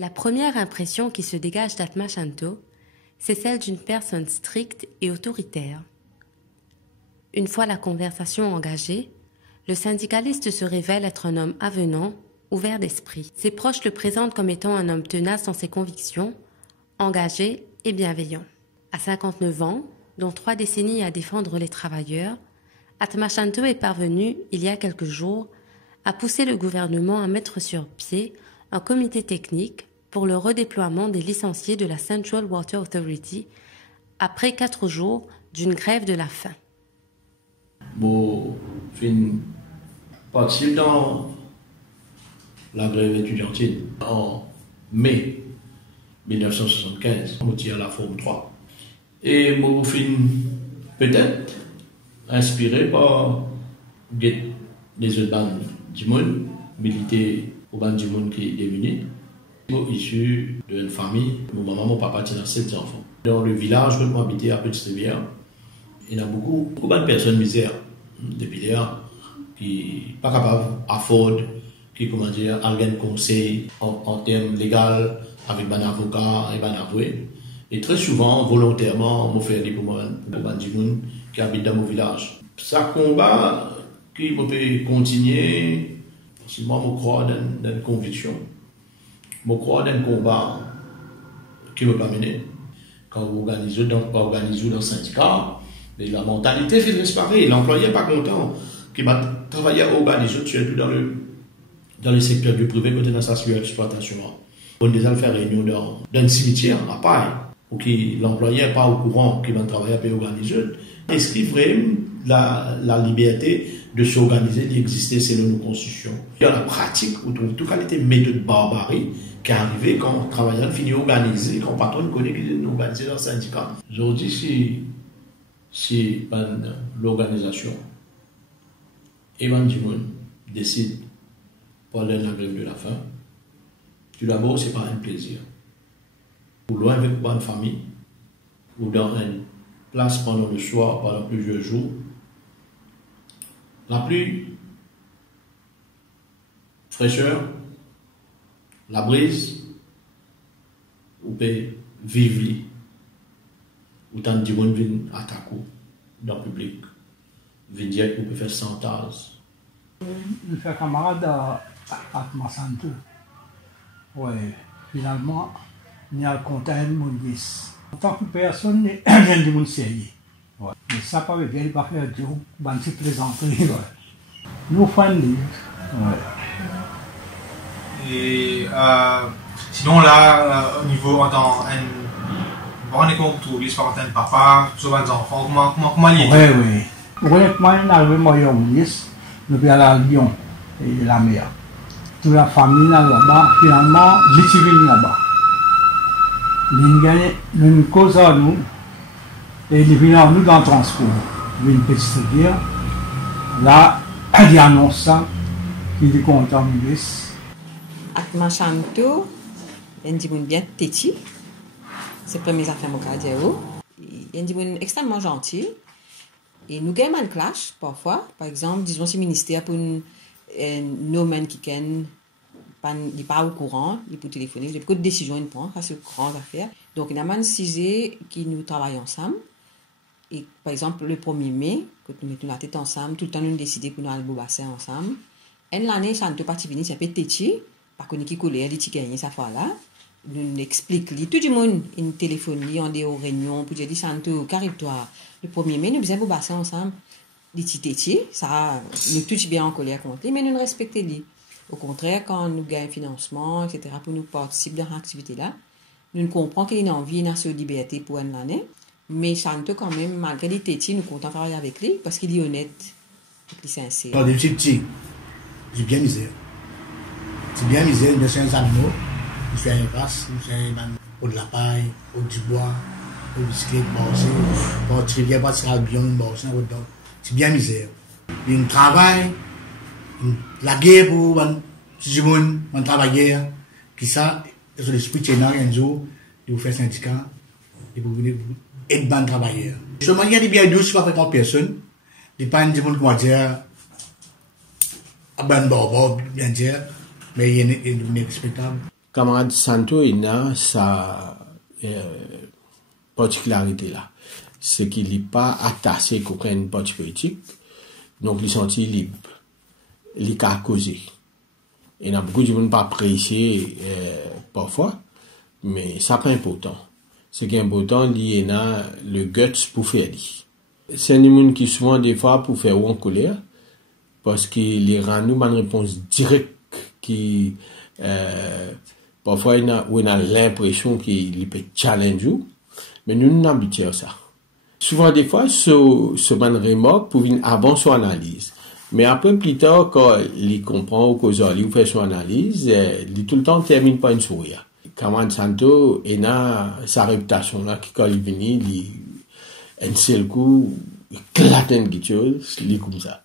La première impression qui se dégage d'Atma Shanto, c'est celle d'une personne stricte et autoritaire. Une fois la conversation engagée, le syndicaliste se révèle être un homme avenant, ouvert d'esprit. Ses proches le présentent comme étant un homme tenace dans ses convictions, engagé et bienveillant. À 59 ans, dont 3 décennies à défendre les travailleurs, Atma Shanto est parvenu, il y a quelques jours, à pousser le gouvernement à mettre sur pied un comité technique pour le redéploiement des licenciés de la Central Water Authority après 4 jours d'une grève de la faim. Je participe dans la grève étudiantine en mai 1975, on tire la forme 3. Et je suis peut-être inspiré par les autres bandes du monde, militaires aux bandes du monde qui est démunie. Issu d'une famille, mon maman, mon papa tient 7 enfants. Dans le village où je habitais à Petite-Rivière, il y a beaucoup de personnes misères, depuis là, qui ne sont pas capables d'afford, qui, comment dire, ont un conseil en termes légaux avec un avocat et un avoué. Et très souvent, volontairement, on fait des pour du monde qui habitent dans mon village. Ça combat qui peut continuer, si moi, je crois dans une conviction. Je crois dans un combat qui me peut mener. Quand vous organisez dans le syndicat, la mentalité fait disparaître. L'employé n'est pas content. Qui va travailler à organiser, surtout dans le secteur du privé, côté de la exploitation. On déjà faire réunion dans un cimetière à Paille, où l'employé n'est pas au courant qu'il va travailler à organiser. Est-ce qu'il vraiment la liberté de s'organiser, d'exister selon nos constitutions? Il y a la pratique, où on toute qualité de méthode barbarie qui est arrivée quand le travailleur finit organisé, quand le patron connaît qu'il est organisé dans le syndicat. Aujourd'hui, si l'organisation et du monde décide de parler de la grève de la faim, tout d'abord, ce n'est pas un plaisir. Ou loin avec une famille, ou dans une place pendant le soir, pendant plusieurs jours, la pluie, fraîcheur, la brise, ou peut vivre, ou tant de monde vient attaquer dans le public, vient dire qu'on peut faire santage. Je suis camarade à Atma Shanto. Oui, finalement, il y a le contact de mon 10. En tant que personne, il vient de mon sérieux. Ouais. Mais ça, pas bien, il va faire du job, il va se présenter. Nous faisons livre. Ouais. Et sinon, là, au niveau, on est compte tous les parents de papa, tous les enfants, comment il est? Oui, oui. Honnêtement, il est arrivé à Moyen-Nice, nous sommes à Lyon et la mer. Toute la famille là-bas, finalement, j'étais là-bas. Nous cause à nous, et nous venons nous dans le transport. Une petite rivière. Là, il annonce ça, il est content de this. Atma Shanto, il dit bien têtu. C'est le premier affaire que je dis. Il dit extrêmement gentil. Et nous avons un clash parfois. Par exemple, disons si le ministère pour nos men qui n'est pas au courant, il peut téléphoner, il y a beaucoup de décisions à prendre, ça c'est une grande affaire. Donc il y a un sujet qui nous travaillons ensemble. Et par exemple, le 1er mai, quand nous mettons la tête ensemble, tout le temps nous décidons que nous allons au bassin ensemble. Et l'année, ça ne peut pas venir, ça peut être têtu, par contre, qui coule, il dit gagné cette fois-là. Nous explique, tout le monde, une téléphonie, on est aux réunions, pour dire, Shanto, carré-toi. Le 1er mai, nous faisons au bassin ensemble. Les titi, ça, nous tous bien en colère contre lui, mais nous ne respectons lui. Au contraire, quand nous gagnons financement, etc., pour nous participer dans cette activité-là, nous comprenons qu'il y a une envie, une liberté pour une année. Mais Shanto, quand même, malgré les tétis, nous comptons travailler avec lui parce qu'il est honnête et qu'il est sincère. Quand je suis petit, j'ai bien misère. C'est bien misère, nous sommes animaux, nous sommes une race, nous sommes de la paille, du bois, au bicyclette, bon, tu viens pas de ça, bien, c'est bien misère. Il travaille, la guerre pour si on travaille, qui ça, sur l'esprit de un jour, de vous faire syndicat, et vous venez aider les travailleurs. Seulement, il y a des biens douces, pas fréquentes personnes, des pannes de monde qui vont dire, à ban bon, bien dire, mais il est respectable. camarade Santo, il a sa particularité là. C'est qu'il n'est pas attaché à aucun parti politique, donc il est senti libre. Il est à causer. Il y a beaucoup de gens qui ne pas apprécier parfois, mais ça n'est pas important. Ce qui est important, il y a le guts pour faire. C'est un monde qui souvent des fois pour faire en colère, parce qu'il rend nous une réponse directe qui parfois on a l'impression qu'il peut challenge nous, mais nous n'avons pas habitué à ça. Souvent des fois ce bonne remarque pour venir avant son analyse, mais après plus tard quand il comprend ou il fait son analyse, il tout le temps termine par une sourire. Camarade Santo il a sa réputation là qui quand il vient un seul coup éclate quelque chose, il est comme ça.